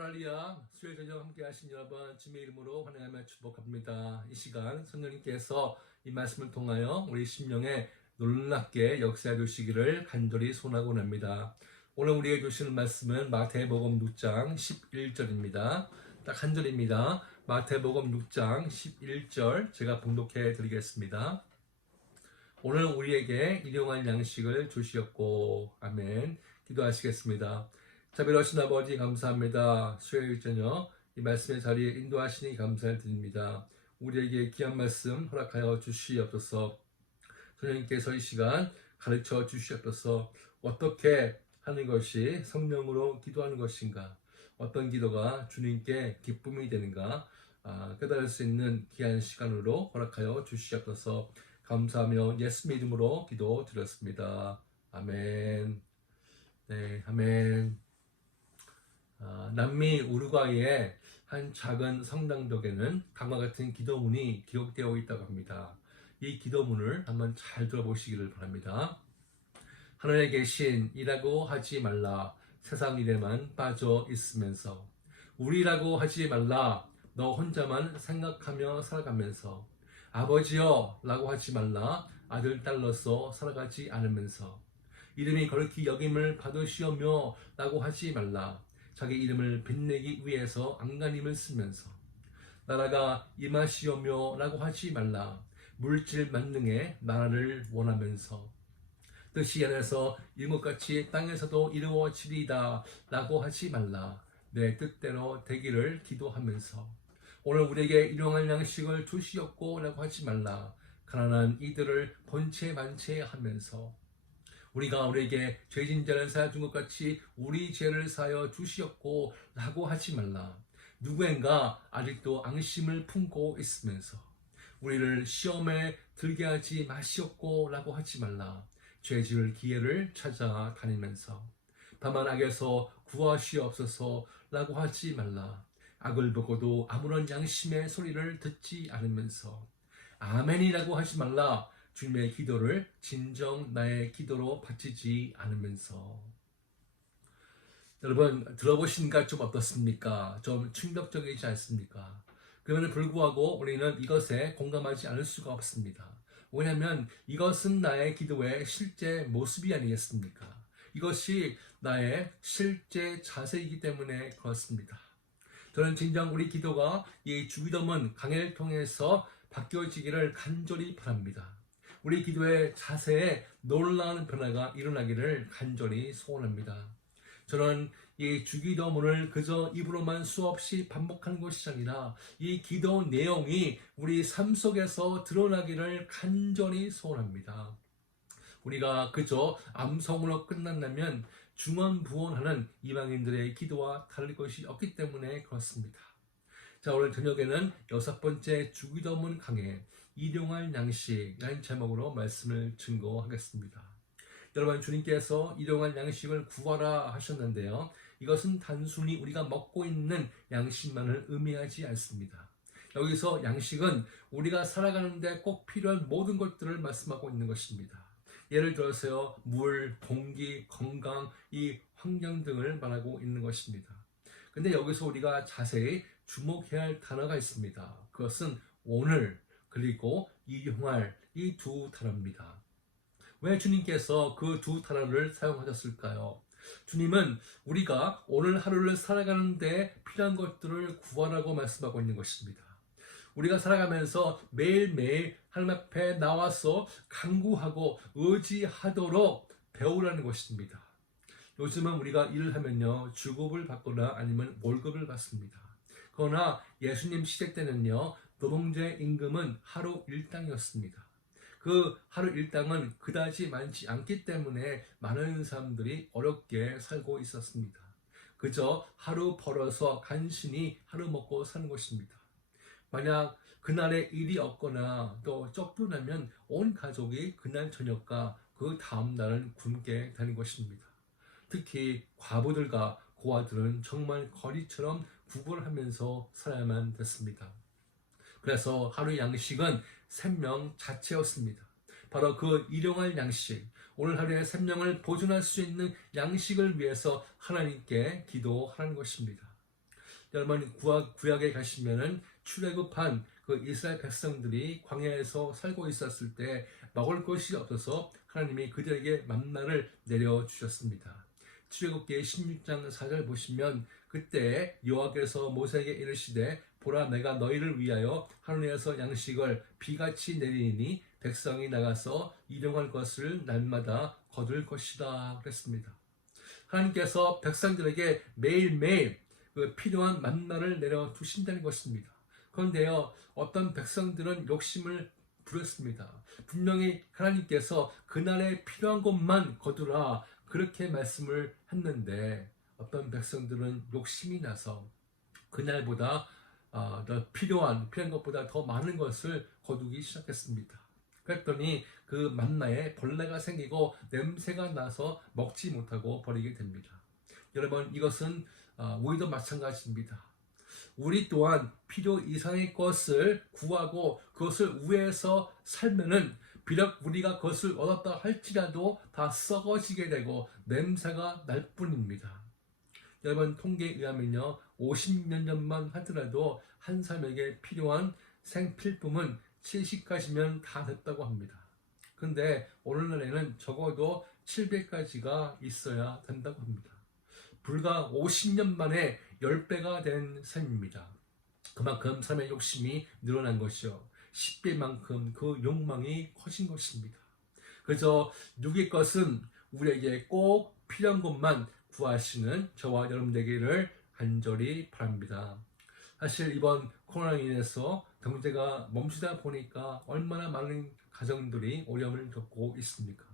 할렐루야, 수요일 저녁 함께 하신 여러분 주님의 이름으로 환영하며 축복합니다. 이 시간 성령님께서 이 말씀을 통하여 우리 심령에 놀랍게 역사해 주시기를 간절히 소원하고 납니다. 오늘 우리에게 주시는 말씀은 마태복음 6장 11절입니다. 딱 한 절입니다. 마태복음 6장 11절 제가 봉독해 드리겠습니다. 오늘 우리에게 일용할 양식을 주시었고, 아멘. 기도하시겠습니다. 자비로우신 아버지 감사합니다. 수요일 저녁 이 말씀의 자리에 인도하시니 감사를 드립니다. 우리에게 귀한 말씀 허락하여 주시옵소서. 선생님께서 이 시간 가르쳐 주시옵소서. 어떻게 하는 것이 성령으로 기도하는 것인가, 어떤 기도가 주님께 기쁨이 되는가 깨달을 수 있는 귀한 시간으로 허락하여 주시옵소서. 감사하며 예수의 이름으로 기도드렸습니다. 아멘. 네, 아멘. 남미 우루과이의 한 작은 성당벽에는 다음과 같은 기도문이 기록되어 있다고 합니다. 이 기도문을 한번 잘 들어보시기를 바랍니다. 하늘에 계신 이라고 하지 말라. 세상 일에만 빠져 있으면서. 우리라고 하지 말라. 너 혼자만 생각하며 살아가면서. 아버지여 라고 하지 말라. 아들 딸로서 살아가지 않으면서. 이름이 거룩히 여김을 받으시오며 라고 하지 말라. 자기 이름을 빛내기 위해서 안간힘을 쓰면서. 나라가 임하시오며 라고 하지 말라. 물질 만능의 나라를 원하면서. 뜻이 하늘에서 이룬 것 같이 땅에서도 이루어지리이다 라고 하지 말라. 내 뜻대로 되기를 기도하면서. 오늘 우리에게 일용할 양식을 주시옵고 라고 하지 말라. 가난한 이들을 본체 만체 하면서. 우리가 우리에게 죄진 자를 사여 준 것 같이 우리 죄를 사여 주시옵고 라고 하지 말라. 누구인가 아직도 앙심을 품고 있으면서. 우리를 시험에 들게 하지 마시옵고 라고 하지 말라. 죄 지을 기회를 찾아다니면서. 다만 악에서 구하시옵소서 라고 하지 말라. 악을 보고도 아무런 양심의 소리를 듣지 않으면서. 아멘이라고 하지 말라. 주님의 기도를 진정 나의 기도로 바치지 않으면서. 여러분 들어보시니까 좀 어떻습니까? 좀 충격적이지 않습니까? 그럼에도 불구하고 우리는 이것에 공감하지 않을 수가 없습니다. 왜냐하면 이것은 나의 기도의 실제 모습이 아니겠습니까? 이것이 나의 실제 자세이기 때문에 그렇습니다. 저는 진정 우리 기도가 이 주기도문 강해를 통해서 바뀌어지기를 간절히 바랍니다. 우리 기도의 자세에 놀라운 변화가 일어나기를 간절히 소원합니다. 저는 이 주기도문을 그저 입으로만 수없이 반복하는 것이 아니라 이 기도 내용이 우리 삶 속에서 드러나기를 간절히 소원합니다. 우리가 그저 암송으로 끝난다면 중언부언하는 이방인들의 기도와 다를 것이 없기 때문에 그렇습니다. 자, 오늘 저녁에는 6번째 주기도문 강해 일용할 양식이라는 제목으로 말씀을 증거하겠습니다. 여러분, 주님께서 일용할 양식을 구하라 하셨는데요. 이것은 단순히 우리가 먹고 있는 양식만을 의미하지 않습니다. 여기서 양식은 우리가 살아가는데 꼭 필요한 모든 것들을 말씀하고 있는 것입니다. 예를 들어서 물, 공기, 건강, 이 환경 등을 말하고 있는 것입니다. 근데 여기서 우리가 자세히 주목해야 할 단어가 있습니다. 그것은 오늘 그리고 일용할 이 두 단어입니다. 왜 주님께서 그 두 단어를 사용하셨을까요? 주님은 우리가 오늘 하루를 살아가는데 필요한 것들을 구하라고 말씀하고 있는 것입니다. 우리가 살아가면서 매일매일 하나님 앞에 나와서 간구하고 의지하도록 배우라는 것입니다. 요즘은 우리가 일을 하면요, 주급을 받거나 아니면 월급을 받습니다. 그러나 예수님 시대 때는요, 노동자의 임금은 하루 일당이었습니다. 그 하루 일당은 그다지 많지 않기 때문에 많은 사람들이 어렵게 살고 있었습니다. 그저 하루 벌어서 간신히 하루 먹고 사는 것입니다. 만약 그날에 일이 없거나 또 쫓겨나면 온 가족이 그날 저녁과 그 다음 날은 굶게 되는 것입니다. 특히 과부들과 고아들은 정말 거리처럼 구걸하면서 살아야만 됐습니다. 그래서 하루 양식은 생명 자체였습니다. 바로 그 일용할 양식, 오늘 하루의 생명을 보존할 수 있는 양식을 위해서 하나님께 기도하는 것입니다. 여러분 구약에 가시면은 출애굽한 그 이스라엘 백성들이 광야에서 살고 있었을 때 먹을 것이 없어서 하나님이 그들에게 만나를 내려 주셨습니다. 출애굽기 16장 4절 보시면 그때 여호와께서 모세에게 이르시되 보라 내가 너희를 위하여 하늘에서 양식을 비같이 내리니 백성이 나가서 일용할 것을 날마다 거둘 것이다 그랬습니다. 하나님께서 백성들에게 매일매일 그 필요한 만나를 내려 두신다는 것입니다. 그런데요, 어떤 백성들은 욕심을 부렸습니다. 분명히 하나님께서 그날에 필요한 것만 거두라 그렇게 말씀을 했는데 어떤 백성들은 욕심이 나서 그날보다 더 필요한 것보다 더 많은 것을 거두기 시작했습니다. 그랬더니 그 만나에 벌레가 생기고 냄새가 나서 먹지 못하고 버리게 됩니다. 여러분 이것은 우리도 마찬가지입니다. 우리 또한 필요 이상의 것을 구하고 그것을 우회해서 살면은 비록 우리가 그것을 얻었다 할지라도 다 썩어지게 되고 냄새가 날 뿐입니다. 여러분 통계에 의하면요 50년 전만 하더라도 한 사람에게 필요한 생필품은 70가지면 다 됐다고 합니다. 그런데 오늘날에는 적어도 700가지가 있어야 된다고 합니다. 불과 50년 만에 10배가 된 셈입니다. 그만큼 사람의 욕심이 늘어난 것이요 10배만큼 그 욕망이 커진 것입니다. 그래서 누구의 것은 우리에게 꼭 필요한 것만 구하시는 저와 여러분 되기를 간절히 바랍니다. 사실 이번 코로나로 인해서 경제가 멈추다 보니까 얼마나 많은 가정들이 어려움을 겪고 있습니까?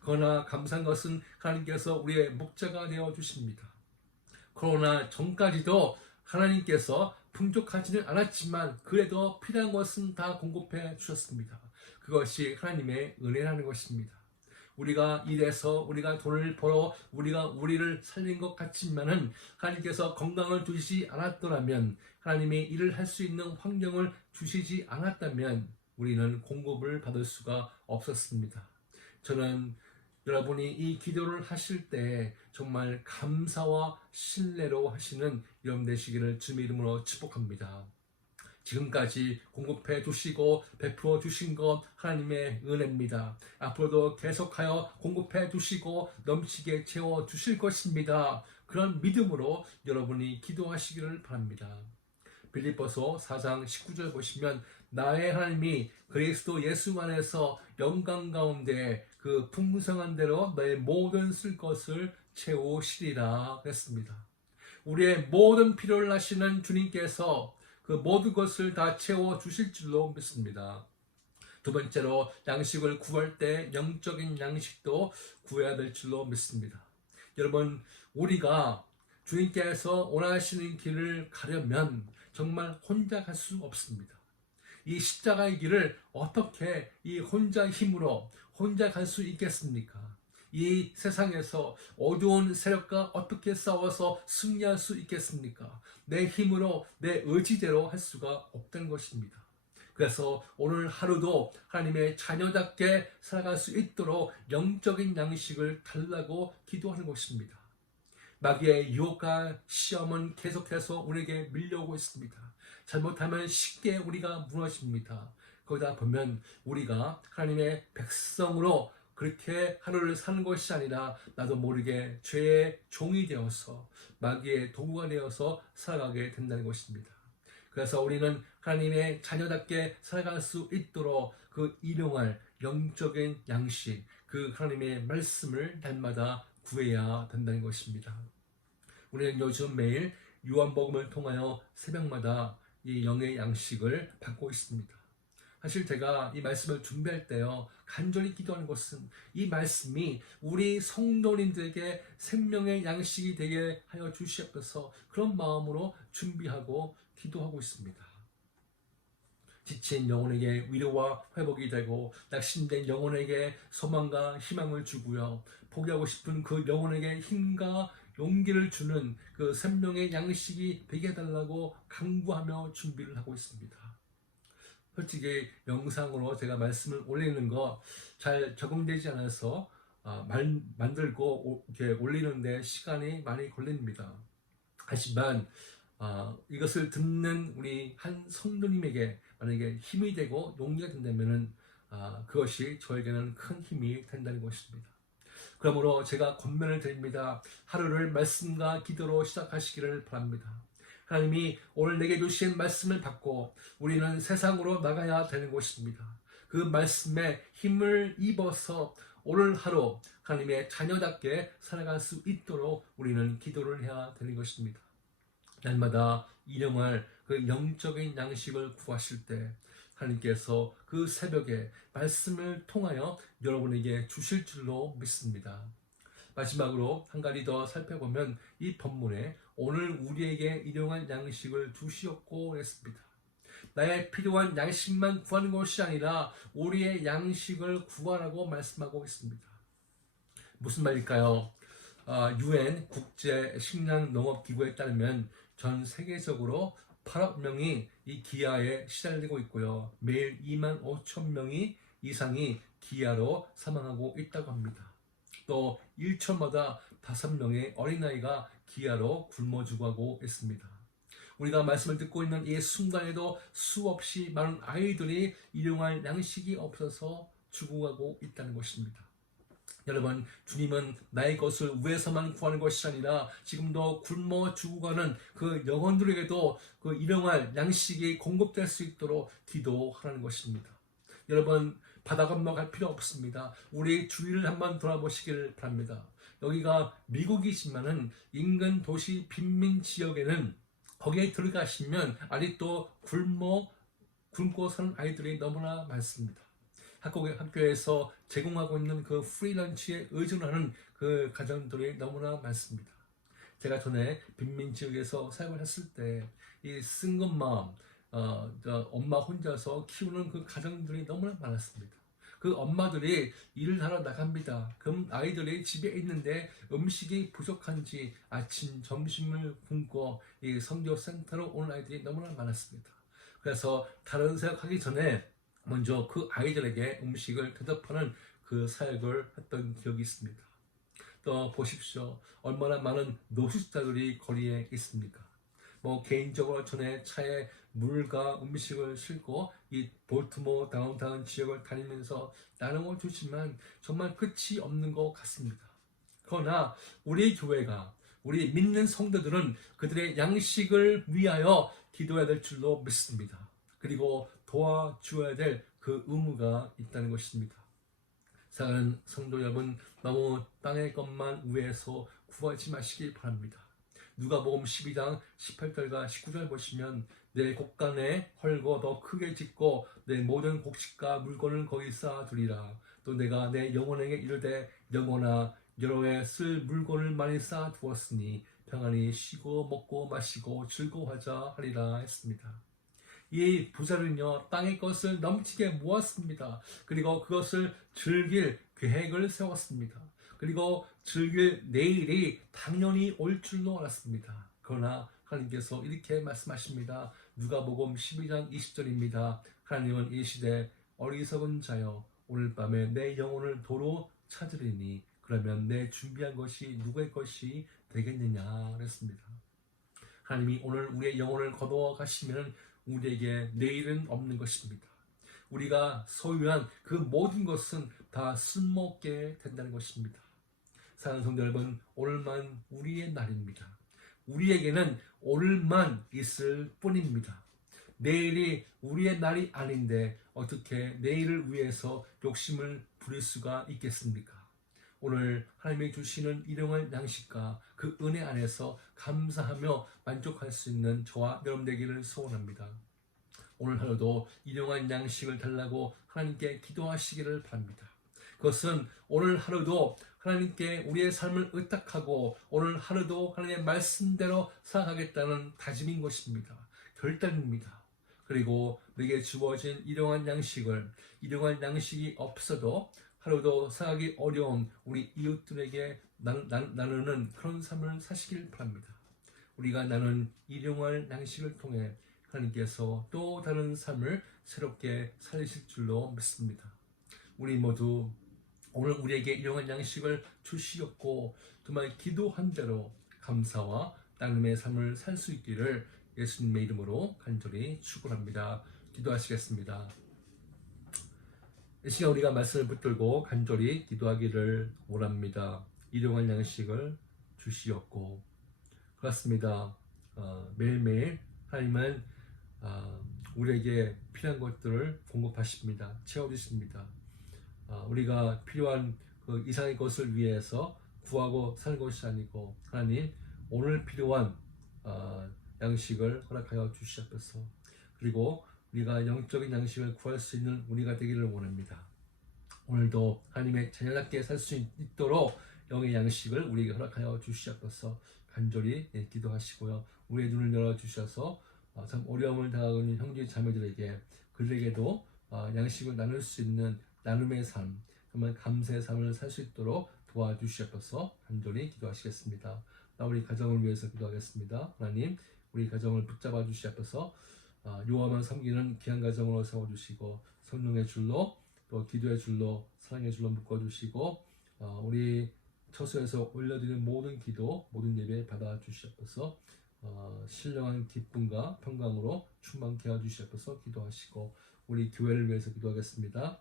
그러나 감사한 것은 하나님께서 우리의 목자가 되어 주십니다. 코로나 전까지도 하나님께서 풍족하지는 않았지만 그래도 필요한 것은 다 공급해 주셨습니다. 그것이 하나님의 은혜라는 것입니다. 우리가 일해서 우리가 돈을 벌어 우리가 우리를 살린 것 같지만은 하나님께서 건강을 주시지 않았더라면 하나님이 일을 할 수 있는 환경을 주시지 않았다면 우리는 공급을 받을 수가 없었습니다. 저는 여러분이 이 기도를 하실 때 정말 감사와 신뢰로 하시는 여러분 되시기를 주님의 이름으로 축복합니다. 지금까지 공급해 주시고 베풀어 주신 것 하나님의 은혜입니다. 앞으로도 계속하여 공급해 주시고 넘치게 채워 주실 것입니다. 그런 믿음으로 여러분이 기도하시기를 바랍니다. 빌립보서 4장 19절 보시면 나의 하나님이 그리스도 예수 안에서 영광 가운데 그 풍성한 대로 너의 모든 쓸 것을 채우시리라 했습니다. 우리의 모든 필요를 하시는 주님께서 그 모든 것을 다 채워 주실 줄로 믿습니다. 두 번째로 양식을 구할 때 영적인 양식도 구해야 될 줄로 믿습니다. 여러분 우리가 주님께서 원하시는 길을 가려면 정말 혼자 갈 수 없습니다. 이 십자가의 길을 어떻게 이 혼자 힘으로 혼자 갈 수 있겠습니까? 이 세상에서 어두운 세력과 어떻게 싸워서 승리할 수 있겠습니까? 내 힘으로 내 의지대로 할 수가 없다는 것입니다. 그래서 오늘 하루도 하나님의 자녀답게 살아갈 수 있도록 영적인 양식을 달라고 기도하는 것입니다. 마귀의 유혹과 시험은 계속해서 우리에게 밀려오고 있습니다. 잘못하면 쉽게 우리가 무너집니다. 거기다 보면 우리가 하나님의 백성으로 그렇게 하루를 사는 것이 아니라 나도 모르게 죄의 종이 되어서 마귀의 도구가 되어서 살아가게 된다는 것입니다. 그래서 우리는 하나님의 자녀답게 살아갈 수 있도록 그 일용할 영적인 양식, 그 하나님의 말씀을 날마다 구해야 된다는 것입니다. 우리는 요즘 매일 요한복음을 통하여 새벽마다 이 영의 양식을 받고 있습니다. 사실 제가 이 말씀을 준비할 때요 간절히 기도하는 것은 이 말씀이 우리 성도님들에게 생명의 양식이 되게 하여 주시옵소서 그런 마음으로 준비하고 기도하고 있습니다. 지친 영혼에게 위로와 회복이 되고 낙심된 영혼에게 소망과 희망을 주고요. 포기하고 싶은 그 영혼에게 힘과 용기를 주는 그 생명의 양식이 되게 해달라고 간구하며 준비를 하고 있습니다. 솔직히 영상으로 제가 말씀을 올리는 거 잘 적응되지 않아서 만들고 이렇게 올리는데 시간이 많이 걸립니다. 하지만 이것을 듣는 우리 한 성도님에게 만약에 힘이 되고 용기가 된다면은 그것이 저에게는 큰 힘이 된다는 것입니다. 그러므로 제가 권면을 드립니다. 하루를 말씀과 기도로 시작하시기를 바랍니다. 하나님이 오늘 내게 주신 말씀을 받고 우리는 세상으로 나가야 되는 것입니다. 그 말씀에 힘을 입어서 오늘 하루 하나님의 자녀답게 살아갈 수 있도록 우리는 기도를 해야 되는 것입니다. 날마다 일용할 그 영적인 양식을 구하실 때 하나님께서 그 새벽에 말씀을 통하여 여러분에게 주실 줄로 믿습니다. 마지막으로 한 가지 더 살펴보면 이 본문에 오늘 우리에게 일용할 양식을 주시옵고 했습니다. 나의 필요한 양식만 구하는 것이 아니라 우리의 양식을 구하라고 말씀하고 있습니다. 무슨 말일까요? UN 국제 식량 농업 기구에 따르면 전 세계적으로 8억 명이 이 기아에 시달리고 있고요. 매일 2만 5천 명이 이상이 기아로 사망하고 있다고 합니다. 또 1초마다 5명의 어린아이가 기아로 굶어 죽어가고 있습니다. 우리가 말씀을 듣고 있는 이 순간에도 수없이 많은 아이들이 일용할 양식이 없어서 죽어가고 있다는 것입니다. 여러분, 주님은 나의 것을 위에서만 구하는 것이 아니라 지금도 굶어 죽어가는 그 영혼들에게도 그 일용할 양식이 공급될 수 있도록 기도하라는 것입니다. 여러분, 바다 건너갈 필요 없습니다. 우리 주위를 한번 돌아보시길 바랍니다. 여기가 미국이지만은 인근 도시 빈민 지역에는 거기에 들어가시면 아직도 굶고 사는 아이들이 너무나 많습니다. 학교에서 제공하고 있는 그 프리런치에 의존하는 그 가정들이 너무나 많습니다. 제가 전에 빈민 지역에서 사역을 했을 때 이 싱글맘, 엄마 혼자서 키우는 그 가정들이 너무나 많았습니다. 그 엄마들이 일을 하러 나갑니다. 그럼 아이들이 집에 있는데 음식이 부족한지 아침, 점심을 굶고 이 성교센터로 오는 아이들이 너무나 많았습니다. 그래서 다른 사역하기 전에 먼저 그 아이들에게 음식을 대접하는 그 사역을 했던 기억이 있습니다. 또 보십시오. 얼마나 많은 노숙자들이 거리에 있습니까? 개인적으로 전에 차에 물과 음식을 싣고 이 볼티모어 다운타운 지역을 다니면서 나눔을 주지만 정말 끝이 없는 것 같습니다. 그러나 우리 교회가, 우리 믿는 성도들은 그들의 양식을 위하여 기도해야 될 줄로 믿습니다. 그리고 도와주어야 될 그 의무가 있다는 것입니다. 사랑하는 성도 여러분, 너무 땅의 것만 위해서 구하지 마시길 바랍니다. 누가복음 12장 18절과 19절 보시면 내 곳간에 헐고 더 크게 짓고 내 모든 곡식과 물건을 거기 쌓아두리라. 또 내가 내 영혼에게 이르되 영혼아 여러 해 쓸 물건을 많이 쌓아두었으니 평안히 쉬고 먹고 마시고 즐거워하자 하리라 했습니다. 이 부자는요, 땅의 것을 넘치게 모았습니다. 그리고 그것을 즐길 계획을 세웠습니다. 그리고 즐길 내일이 당연히 올 줄로 알았습니다. 그러나 하나님께서 이렇게 말씀하십니다. 누가복음 12장 20절입니다. 하나님은 이 시대 어리석은 자여 오늘 밤에 내 영혼을 도로 찾으리니 그러면 내 준비한 것이 누구의 것이 되겠느냐 그랬습니다. 하나님이 오늘 우리의 영혼을 거두어 가시면 우리에게 내일은 없는 것입니다. 우리가 소유한 그 모든 것은 다 쓸모없게 된다는 것입니다. 사랑하는 성도 여러분, 오늘만 우리의 날입니다. 우리에게는 오늘만 있을 뿐입니다. 내일이 우리의 날이 아닌데 어떻게 내일을 위해서 욕심을 부릴 수가 있겠습니까? 오늘 하나님이 주시는 일용할 양식과 그 은혜 안에서 감사하며 만족할 수 있는 저와 여러분 되기를 소원합니다. 오늘 하루도 일용할 양식을 달라고 하나님께 기도하시기를 바랍니다. 그것은 오늘 하루도 하나님께 우리의 삶을 의탁하고 오늘 하루도 하나님의 말씀대로 살아가겠다는 다짐인 것입니다. 결단입니다. 그리고 내게 주어진 일용할 양식이 없어도 하루도 살아가기 어려운 우리 이웃들에게 나누는 그런 삶을 사시길 바랍니다. 우리가 나눈 일용할 양식을 통해 하나님께서 또 다른 삶을 새롭게 살리실 줄로 믿습니다. 우리 모두 오늘 우리에게 일용할 양식을 주시었고 정말 기도한 대로 감사와 나눔의 삶을 살 수 있기를 예수님의 이름으로 간절히 축원합니다. 기도하시겠습니다. 이 시간 우리가 말씀을 붙들고 간절히 기도하기를 원합니다. 일용할 양식을 주시옵고, 그렇습니다. 매일매일 하나님은 우리에게 필요한 것들을 공급하십니다. 채워주십니다. 우리가 필요한 그 이상의 것을 위해서 구하고 사는 것이 아니고, 하나님 오늘 필요한 양식을 허락하여 주시옵소서. 그리고 우리가 영적인 양식을 구할 수 있는 우리가 되기를 원합니다. 오늘도 하나님의 자녀답게 살 수 있도록 영의 양식을 우리에게 허락하여 주시옵소서. 간절히 기도하시고요. 우리의 눈을 열어주셔서 참 어려움을 당하고 있는 형제 자매들에게, 그들에게도 양식을 나눌 수 있는 나눔의 삶, 정말 감사의 삶을 살 수 있도록 도와주시옵소서. 간절히 기도하시겠습니다. 나 우리 가정을 위해서 기도하겠습니다. 하나님, 우리 가정을 붙잡아 주시옵소서. 요함만 섬기는 귀한 가정으로 세워주시고, 성령의 줄로 또 기도의 줄로 사랑의 줄로 묶어주시고, 우리 처소에서 올려드리는 모든 기도, 모든 예배 받아주시옵소서. 신령한 기쁨과 평강으로 충만케 해주시옵소서. 기도하시고, 우리 교회를 위해서 기도하겠습니다.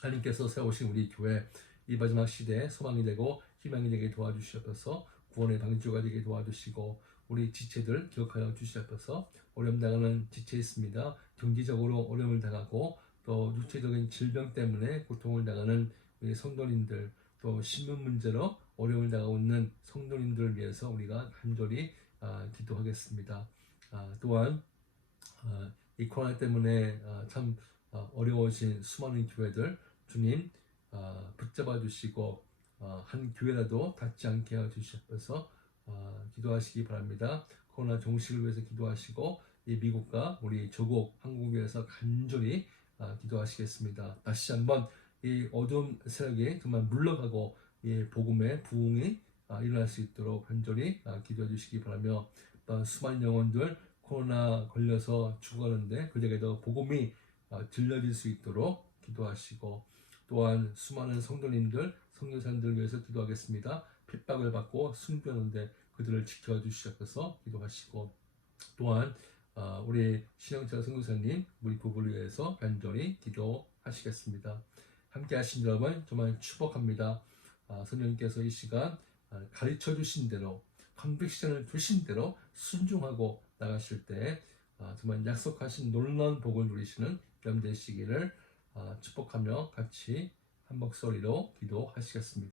하나님께서 세우신 우리 교회, 이 마지막 시대에 소망이 되고 희망이 되게 도와주시옵소서. 구원의 방주가 되게 도와주시고, 우리 지체들 기억하여 주시옵소서. 어려움 당하는 지체 있습니다. 경제적으로 어려움을 당하고 또 육체적인 질병 때문에 고통을 당하는 우리 성도님들, 또 신분 문제로 어려움을 당하고 있는 성도님들을 위해서 우리가 간절히 기도하겠습니다. 또한 이 코로나 때문에 참 어려워진 수많은 교회들, 주님 붙잡아 주시고 한 교회라도 닫지 않게 해 주시옵소서. 기도하시기 바랍니다. 코로나 종식을 위해서 기도하시고, 이 미국과 우리 조국 한국을 위해서 간절히 기도하시겠습니다. 다시 한번 이 어두운 세력이 정말 물러가고 이 복음의 부흥이 일어날 수 있도록 간절히 기도해 주시기 바라며, 수많은 영혼들 코로나 걸려서 죽어가는데 그들에게도 복음이 들려질 수 있도록 기도하시고, 또한 수많은 성도님들, 성교사님들을 위해서 기도하겠습니다. 핍박을 받고 숨겨놓는데 그들을 지켜주시옵소서. 기도하시고, 또한 우리 신영철 성교사님, 우리 부부를 위해서 간절히 기도하시겠습니다. 함께 하신 여러분 정말 축복합니다. 성령님께서 이 시간 가르쳐 주신 대로, 컨빅션을 주신 대로 순종하고 나가실 때 정말 약속하신 놀라운 복을 누리시는 점 되시기를 축복하며 같이 한 목소리로 기도하시겠습니다.